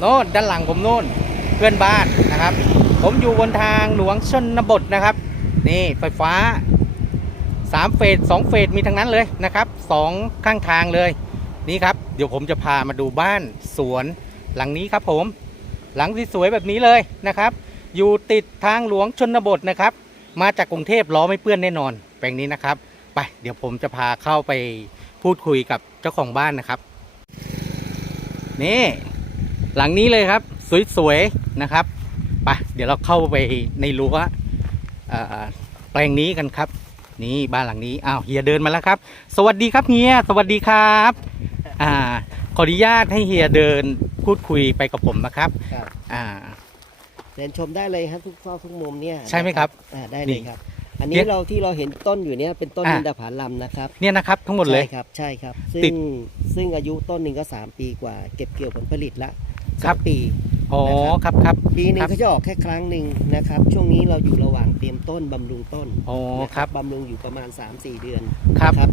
โน่นด้านหลังผมโน่นเพื่อนบ้านนะครับ ผมอยู่บนทางหลวงชนบทนะครับ นี่ไฟฟ้าสามเฟสสองเฟสมีทั้งนั้นเลยนะครับสองข้างทางเลยนี่ครับ เดี๋ยวผมจะพามาดูบ้านสวนหลังนี้ครับผม หลังที่สวยแบบนี้เลยนะครับ อยู่ติดทางหลวงชนบทนะครับ มาจากกรุงเทพล้อไม่เปื้อนแน่นอน แปลงนี้นะครับ ไปเดี๋ยวผมจะพาเข้าไปพูดคุยกับเจ้าของบ้านนะครับ นี่ หลังนี้เลยครับ สวยๆนะครับไปเดี๋ยวเราเข้าไปในรั้วเอ่อแปลงนี้กันครับ นี่บ้านหลังนี้อ้าวเฮียเดินมาแล้วครับ สวัสดีครับเฮียสวัสดีครับอ่าขออนุญาตให้เฮียเดินพูดคุยไปกับผมนะครับครับ อ่าเชิญชมได้เลยครับทุกซอกทุกมุมเนี่ยใช่ไหมครับ อ่าได้นี่เลยครับ อันเนี่นี้ยเราที่เราเห็นต้นอยู่เนี่ยเป็นต้นอะ อินทผลัมนะครับเนี่ยนะครับ ทั้งหมดเลย ใช่ครับใช่ครับ ซึ่ติงดซึ่งอายุต้นหนึ่งก็ 3 ปีกว่า เก็บเกี่ยวผลผลิตละ ครับสองปี อ๋อครับครับปีหนึ่ครังบเขาจะออกแค่ครั้งหนึ่งนะครับ ช่วงนี้เราอยู่ระหว่างเตรียมต้นบำรุงต้นอ๋อนะครับบำรุงอยู่ประมาณ 3-4 เดือนครับ นะ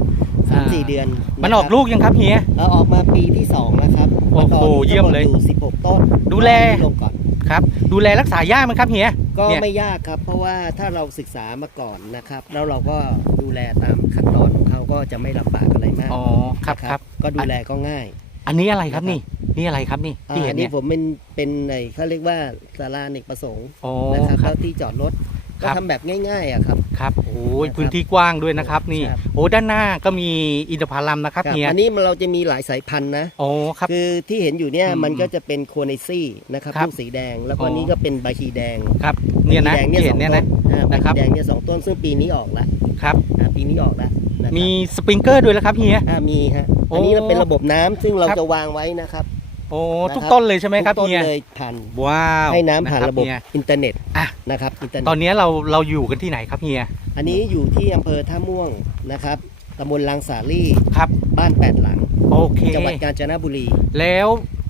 สามอ่าสี่เดือนมันออกลูกยังครับเฮียเอ่อออกมาปีที่สองแล้วครับโอ้โหตนนี้เยี่ยมเลย ทั้งหดอยู่16 ต้นดูแลลงก่อน ครับ ดูแลรักษายากไหมครับเฮีย ก็เนี่ย ไม่ยากครับ เพราะว่าถ้าเราศึกษามาก่อนนะครับ แล้วเราก็ดูแลตามขั้นตอนของเขาก็จะไม่ลำบากอะไรมากอ๋อครับนะครับก็ดูแลก็ง่ายอันนี้อะไรครับนี่ นี่อะไรครับนี่ที่อ่าเห็อันนเนี่นี้ย ผมเป็นเป็นไอ้เขาเรียกว่าศาลาเนกประสงค์อ๋อนะครับครัแล้บวที่จอดรถคก็รับ ทำแบบง่าย ๆอะครับ ครับโอ้ยนะครับพื้นที่กว้างด้วยนะครับ นี่ครับ โอ้ด้านหน้าก็มีอินทผลัมนะครับครับเฮียอันนี้มันเราจะมีหลายสายพันธุ์นะโอ้ครับ คือที่เห็นอยู่เนี่ยอืมมันก็จะเป็นโคเนซี่นะครับครับลูกสีแดง แล้วก็อ๋อ นี่ก็เป็นใบฮีแดงครับ เนี่ยนะใบฮีแดงที่เห็นสองเนี่ยต้นะ นอ่าใบนะครับ ฮีแดงเนี่ยสองต้นซึ่งปีนี้ออกแล้วครับ อ่าปีนี้ออกแล้วนะครับมีสปริงเกอร์ด้วยแล้วครับเฮีย อ่ามีฮะโอ้อันนี้เราเป็นระบบน้ำซึ่งเราครับ จะวางไว้นะครับ โอ้นะครับทุกต้นเลยใช่ไหมครับทุกต้นเฮียเลยผ่านว้าวให้น้ำผ่านคระบบเฮีย อินเทอร์เน็ตอะ นะครับอินเทอร์เน็ตอนตนี้เราเราอยู่กันที่ไหนครับเฮียอันนี้อยู่ที่อำเภอท่าม่วงนะครับตำบลลังสาลี่ครับ บ้านแปดหลัง โอเค จังหวัดกาญจนบุรี แล้ว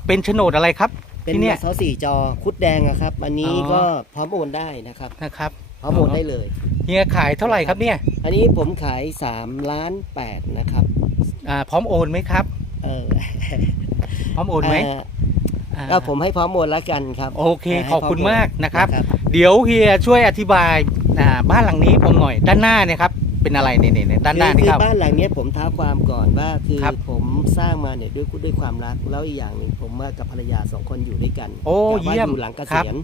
เป็นโฉนดอะไรครับ เป็นที่เนี่ย เสาสี่จอคุดแดงอะครับ อันนี้อ๋อ ก็พร้อมโอนได้นะครับ นะครับพร้อมโอนได้เลย เฮียขายเท่าไหร่ครับเนี่ยอันนี้ผมขาย3ล้าน8นะครับ อ่าพร้อมโอนไหมครับ เออ พร้อมโอนไหมเอ่ออ่าก็ผมให้พร้อมโอนแล้วกันครับโอเคให้ขอบคุณพร้โนมากนะครับนะเดี๋ยวเฮียช่วยอธิบายอ่าบ้านหลังนี้ผมหน่อยด้านหน้าเนี่ยครับเป็นอะไรเนี่ยเนี่ยเนี่ยด้านหน้าคือนี่คือครับ บ้านหลังเนี้ยผมท้าความก่อนว่าคือครับ ผมสร้างมาเนี่ยด้วยด้วยความรักแล้วอีกอย่างหนึ่งผมมากับภรรยาสองคนอยู่ด้วยกันโอ้กะว่าเยี่ยมอยู่หลังเกครัษีบยณ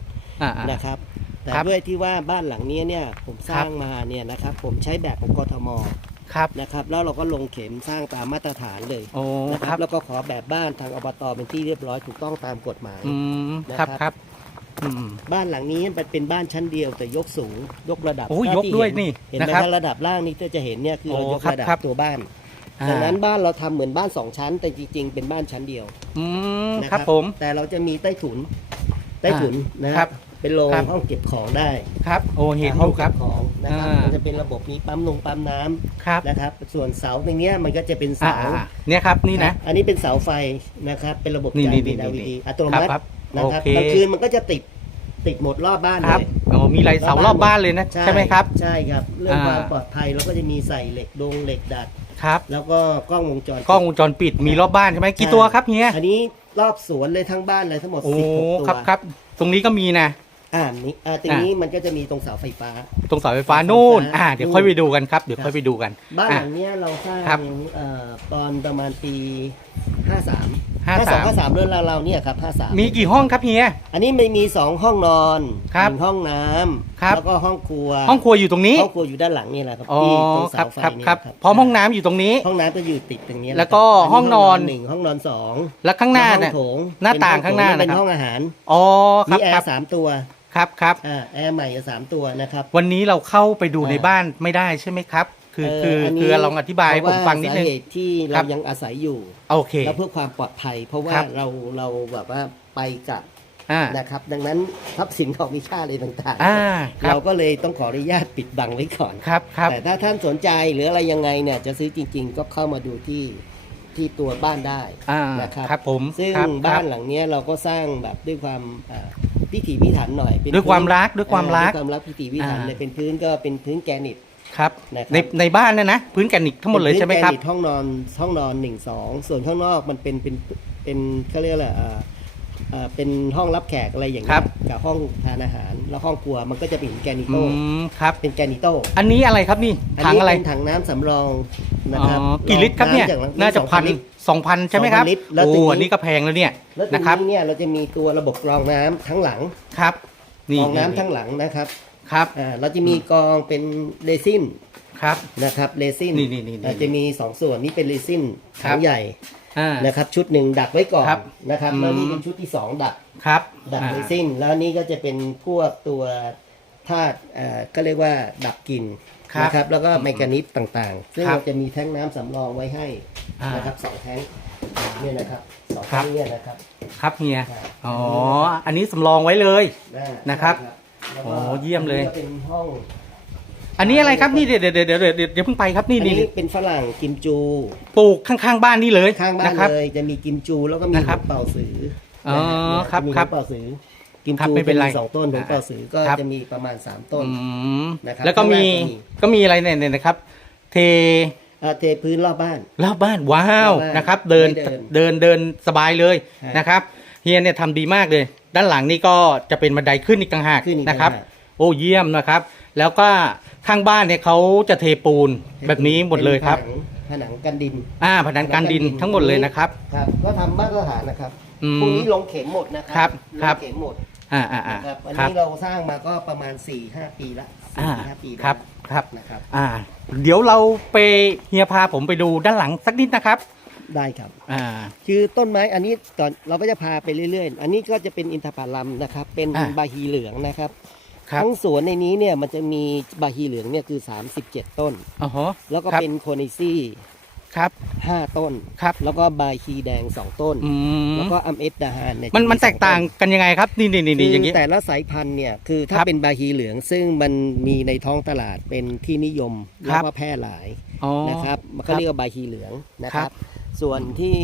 อ่าอ่า นะครับแต่ครับด้วยที่ว่าบ้านหลังนี้เนี่ยผมสร้างมาเนี่ยนะครับผมใช้แบบของกทม ครับ นะครับแล้วเราก็ลงเข็มสร้างตามมาตรฐานเลยโอ้นะคครัรับบ แล้วก็ขอแบบบ้านทางอบตเป็นที่เรียบร้อยถูกต้องตามกฎหมาย อืมนะครับครับ ครับอืม บ้านหลังนี้มันเป็นบ้านชั้นเดียวแต่ยกสูงยกระดับโอ้ยถ้ายกที่ด้วยเห็นี่เห็นไหมนะคครัรับบระดับล่างนี่ที่จะเห็นเนี่ยคือเราโอ้ยกครับระดับครับ ตัวบ้านอ่าดังนั้นบ้านเราทำเหมือนบ้านสองชั้น แต่จริงๆเป็นบ้านชั้นเดียวอืม นะครับผม แต่เราจะมีใต้ถุนใต้ถุนนะคครัรับบ เป็นโรงครับห้องเก็บของได้ครับโอ้เห็นห้อองยู่คเก็รับบของนะครับอ่ามัมันจะเป็นระบบมีปั๊มนงปั๊มน้ำครับนะครับ ส่วนเสาตรงเนี้ยมันก็จะเป็นอ่าเสาอ่าเนี่ยครับนี่นะ อันนี้เป็นเสาไฟนะครับ เป็นระบบนี่จานนี่เป็น นี่ LED นี่อัตโนมัติครับนะครับโอเค กลางคืนมันก็จะติดติดหมดรอบบ้านครับเลยโอ้มีหลายเสารอบบ้านเลยนะใช่ไหมครับ ใช่ครับ เรื่องอ่า ความปลอดภัยเราก็จะมีใส่เหล็กดงเหล็กดัด ครับแล้วก็กล้องวงจรปิดกล้องวงจรปิดมีรอบบ้านใช่ไหมกี่ตัวครับเฮียอันนี้รอบสวนเลยทั้งบ้านเลยทั้งหมดโอ้16ตัวครับครับตรงนี้ก็มีนะ อ่านี่อ่าตรงนี้มันก็จะมีตรงเสาไฟฟ้า ตรงเสาไฟฟ้านู่นเสาไฟฟ้าอ่าเดี๋ยวนู่นค่อยไปดูกันครับเดี๋ยวครับค่อยไปดูกัน บ้านอะหลังเนี้ยเราสร้างครับเอ่อตอนประมาณปี53 53 53เรื่องราวๆเนี่ยครับ53มีกี่ห้องครับเฮียอันนี้ไม่มีสองห้องนอนครับหนึ่งห้องน้ำครับแล้วก็ห้องครัว ห้องครัวอยู่ตรงนี้ห้องครัวอยู่ด้านหลังนี่แหละครับอ๋อที่ตรงครัเสาบไฟครับนี่ครับนะพร้อมห้องน้ำอยู่ตรงนี้ ห้องน้ำก็อยู่ติดตรงนี้หะแล้วก็ครับห้องนอนหนึ่งห้องนอนสองแล้วข้างหน้าห้เนี่ยองโถงหน้าต่างเป็ข้างหน้าโถเป็นะครับนห้องอาหารอ๋อคมีรับแอครับร์สามตัว ครับครับอ่าแอร์ใหม่สามตัวนะครับ วันนี้เราเข้าไปดูอ่าในบ้านไม่ได้ใช่ไหมครับ คือคือเนคือนี้ลองอธิบายให้ผมฟังนิดนึงเพราะว่าสาเหตุที่ครัเราบยังอาศัยอยู่โอเคแล้วเพื่อความปลอดภัย เพราะว่าครับเราเราแบบว่าไปกับอ่านะครับ ดังนั้นทรัพย์สินของมีค่าอะไรต่างอ่าคๆรับเราก็เลยต้องขออนุญาตปิดบังไว้ก่อนครับครับแต่ถ้าท่านสนใจหรืออะไรยังไงเนี่ยจะซื้อจริง ๆ ก็เข้ามาดูที่ที่ตัวบ้านได้อ่านะครับครับผมซึ่งครับบ้านครับหลังเนี้ยเราก็สร้างแบบด้วยความอ่า พิถีพิถันหน่อยเป็นด้วยความพื้นรักด้วยความรักเอ่อด้วยความรักพิถีพิถันอ่า เลยเป็นพื้นก็เป็นพื้นแกรนิต ครับ นะครับ ในในบ้านเนี่ยนะ พื้นแกรนิกทั้งหมดเลยใช่ไหมครับป็นพื้นแกนิตห้องนอนห้องนอนหนึ่งสองส่วนข้างนอกมันเป็นเป็นเป็นเขาเรียกอะไรอ่า เอ่อเป็นห้องรับแขกอะไรอย่างครัเงี้บยกับห้องทานอาหาร แล้วห้องครัวมันก็จะเป็นแกนิอืโต้มครับ เป็นแกนิโต้อันนี้อะไรครับนี่อันถังนี้อะไรเป็นถังน้ำสำรองนะอ๋อครับกี่ลิตรครับเนี่ยำจากหลังน่าจะพัน2,000ลิตร สองพันใช่ไหมครับ2,000ลิตรแล้วโอ้ทีนี้ อันนี้ก็แพงแล้วเนี่ยแล้วตรนะงครับนี้เนี่ยเราจะมีตัวระบบกรองน้ำทั้งหลังครับนี่กรองน้ำทั้งหลังนะครับครับ อ่าเราจะมีกรองเป็นเรซิน ครับ นะครับเรซินนี่นี่นี่นี่อ่าจะมีสองส่วนนี่เป็นเรซินครัถับ งใหญ่อ่า นะครับ ชุดหนึ่งดักไว้ก่อนครับนะครับอืมแล้วนี่เป็นชุดที่สองดักครับดับอ่า เรซินแล้วนี่ก็จะเป็นพวกตัวธาตุเอ่อก็เรียกว่าดับกลิ่นครับนะครับแล้วก็เมกานิสต่างๆ ซึ่งครับเราจะมีแท้งน้ำสำรองไว้ให้อ่าน นะครับสองแท้งเนี่ยนะครับสองครัแท้บงเนี่ยนะครับ ครับเฮียครับอ๋ออันนี้สำรองไว้เลยได้นะครับแล้วก็โอ้เยี่ยมเลยอันนี้ก็เป็นห้อง อันนี้อะไรครับนี่เดี๋ยวเดี๋ยวเดี๋ยวเดี๋ยวเดี๋ยวเดี๋ยวเพิ่งไปครับนี่อันนี่นี้เป็นฝรั่งกิมจู ปลูกข้างๆบ้านนี่เลยข้างบ้านนะครับเลยจะมีกิมจูแล้วก็มีนะครับหัวเป่าสืออ๋อนะฮะครับจะมีครับหัวเป่าสือกิมครับจูไม่เป็นไรจะสองต้นหัวเป่าสือก็ครับ จะมีประมาณสามต้น อืมนะครับแล้วก็มีข้างล่างก็มี ก็มีอะไรเนี่ยเนี่ยนะครับ เทอ่าเทพื้นรอบบ้าน รอบบ้านว้าวรอบบ้านนะครับ เดินไม่เดินเดินเดินสบายเลยฮะนะครับเฮียเนี่ยทำดีมากเลย ด้านหลังนี่ก็จะเป็นบันไดขึ้นอีกต่างหากขึ้นอีกนะครับต่างหากโอ้เยี่ยมนะครับ แล้วก็ข้างบ้านเนี่ยเขาจะเทปูนแบบนี้หมดเลยครับ ป็นผนังผนังกันดิน อ่าผนังการดินผนังกันดินทั้งหมดเลยนะครับ ครับ ก็ทำมาตรฐานนะครับอืมพวกนี้ลงเข็มหมดนะคครัรับครับลงเข็มหมดอ่าอ่าอ่านะครับอันครับ นี้เราสร้างมาก็ประมาณ4ี่ห้าปีละอ่าสี่ห้าปีได้ครับครับ นะครับ อ่า เดี๋ยวเราไปเฮียพาผมไปดูด้านหลังสักนิดนะครับ ได้ครับ อ่า คือต้นไม้อันนี้ก่อนเราก็จะพาไปเรื่อยๆ อันนี้ก็จะเป็นอินทผลัมนะครับ เป็นอ่า บาฮีเหลืองนะครับ ครับทั้งสวนในนี้เนี่ยมันจะมีบาฮีเหลืองเนี่ยคือ 37 ต้น อ๋อฮะแล้วก็ครับเป็นโคนิซี่ครับ 5ต้น ครับแล้วก็บาฮีแดง 2 ต้น อืมแล้วก็อัมเอสดาฮานเนี่ยมันจะมันแตกต่างสอกันยังไงครับ นี่นี่นี่ต้นี่นอย่างคืนี้ อแต่ละสายพันธุ์เนี่ยคือถ้าครับเป็นบาฮีเหลืองซึ่งมันมีในท้องตลาดเป็นที่นิยมคแล้รัวบ ก็แพร่หลายอ๋อ นะครับมันครัก็บเรียกว่าบาฮีเหลืองนะคครัรับ บ ส่วนที่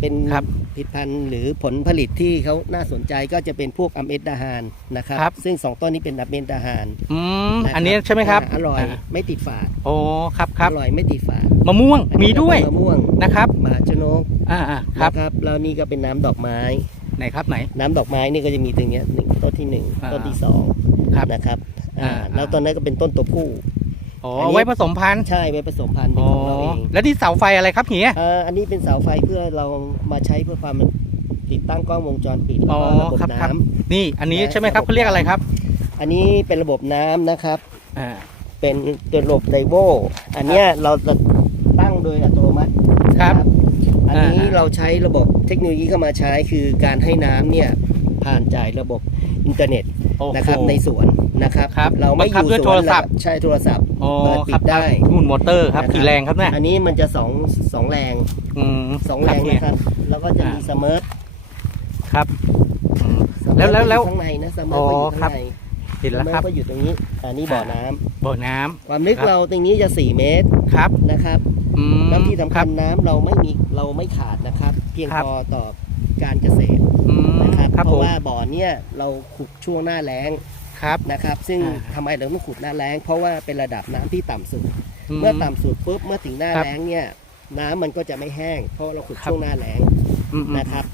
เป็นครับผลิตภัณฑ์หรือผลผลิตที่เขาน่าสนใจก็จะเป็นพวกอัมเอสดาฮานนะครับครับ ซึ่งสองต้นนี้เป็นอัมเอสดาฮานอืมะครับอันนี้ใช่ไหมครับอร่อยาไม่ติดฝาดโอ้ครับครับอร่อยไม่ติดฝาดมะม่วงอันนี้มีด้วยก็เป็นมะม่วงนะครับมหาชนกอ่าอ่าครับนะครับแล้วนี่ก็เป็นน้ำดอกไม้ ไหนครับไหน น้ำดอกไม้นี่ก็จะมีตรงเนี้ยหนึ่งต้นที่หนึ่งอ่าต้นที่สองครับนะครับอ่าอ่า แล้วตอนนั้นก็เป็นต้นตัวผู้ อ๋ออันนี้ ไว้ผสมพันธุ์ใช่ไว้ผสมพันธุ์เป็นอ๋อของเราเองแล้วที่เสาไฟอะไรครับเฮีย เอ่ออันนี้เป็นเสาไฟเพื่อเรามาใช้เพื่อความติดตั้งกล้องวงจรปิดแล้วอ๋อก็ระบบครับครับน้ำนี่อันนี้และใช่ไหมครับระบบเขาเรียกอะไรครับอันนี้เป็นระบบน้ำนะครับ อ่า เป็นตัวระบบไดโวอันเนี้ยเราจะตั้งโดยอัตโนมัติครับนะอันนี้อ่า เราใช้ระบบเทคโนโลยีเข้ามาใช้คือการให้น้ำเนี่ยผ่านจ่ายระบบอินเทอร์เน็ต โอ้โห นะครับในสวนนะครับครับเราไม่อบังคับยู่ด้วยสโทวนรศัพท์ใช่โทรศัพท์ อ๋อเปิดปิครับดได้นู่นมอเตอร์ครับนะครับกี่แรงครับเนี่ยอันนี้มันจะสองสองแรงอืมสองคแรบงเฮียนะครับ แล้วก็จะมีอ่าสมาร์ทครับอืมสมาร์ทแล้วแล้วแล้วก็อยู่ข้างในนะสมาร์ทก็อยู่อ๋อครัข้าบงในเห็นสแล้วมาคร์รับทก็อยู่ตรงนี้อันนี้บ่อน้ำบ่อน้ำ ความลึกครับ เราตรงนี้จะ 4 เมตรครับนะครับอืมแล้วที่สำคคัรัญบน้ำเราไม่มีเราไม่ขาดนะครับ เพียงครับ พอต่อการเกษตร อืม นะครับครับเพผราะมว่าบ่อเนี่ยเราขุดช่วงหน้าแล้งครับนะครับ ซึ่งอ่า ทำไมเราต้องขุดหน้าแล้ง เพราะว่าเป็นระดับน้ำที่ต่ำสุด เมื่อต่ำสุดปุ๊บเมื่อถึงหน้าครับแล้งเนี่ยน้ำมันก็จะไม่แห้ง เพราะเราขุดครับ ช่วงหน้าแล้งอืมอืม นะครับ